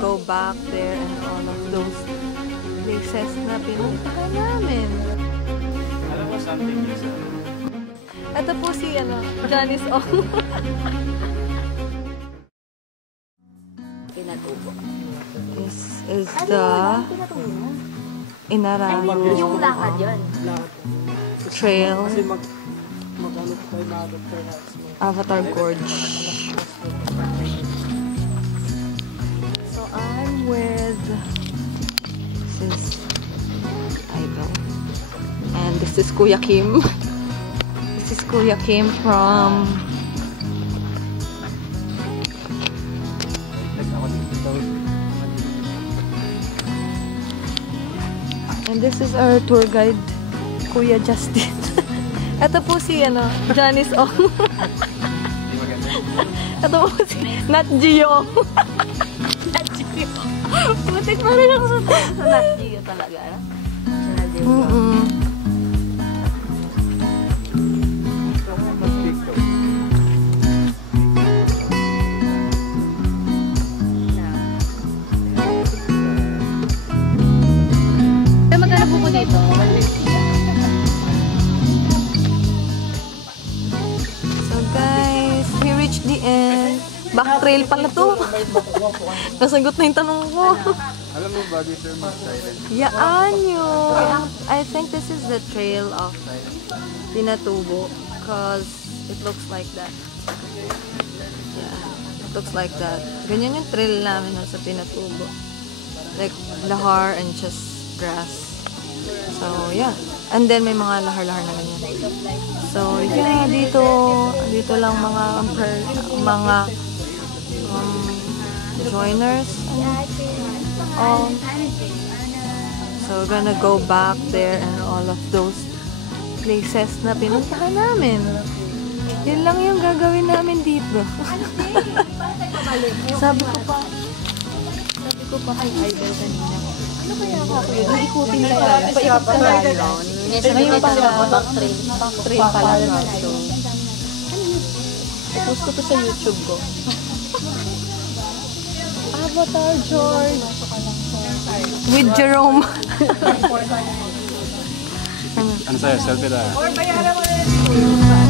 go back there and all of those places na pinuntahan namin. Alam mo something is Ito po si Janice Ong. Pinatubo. This is the Inaramu Yung lakad yun. Trail, Kasi mag-ano tayo naagad tayo. Avatar Gorge. So I'm with, this is Idol, and this is Kuya Kim. This is Kuya Kim from and this is our tour guide, Kuya Justin. Ito po si Janice Ong. Ito po si Nat Geo. Nat Geo. Butik pa rin ako sa Nat Geo talaga, ano? Nat Geo. Magkano po po dito? So guys, we reached the end. Back trail pala to. Nasagot na yung tanong ko. alam mo ba dito yung silent? Yaan yun. I think this is the trail of Pinatubo because it looks like that. Yeah, it looks like that. Ganyan yung trail namin sa Pinatubo. Like lahar and just grass. So yeah. And then may mga lahar-lahar na ganyan. So yeah, dito lang mga joiners. So we're gonna go back there and all of those places na pinuntahan namin. Yun lang yung gagawin namin dito. Sabi ko pa kay Idol kanina. Ano kaya ako yun? Ikutin na tayo. Paikot sa tayo. Ngayon pala, back trail pala. So, i-post ko to sa YouTube ko. Avatar George. With Jerome. Ano sa'yo? Selfie tayo. Or bayaran mo na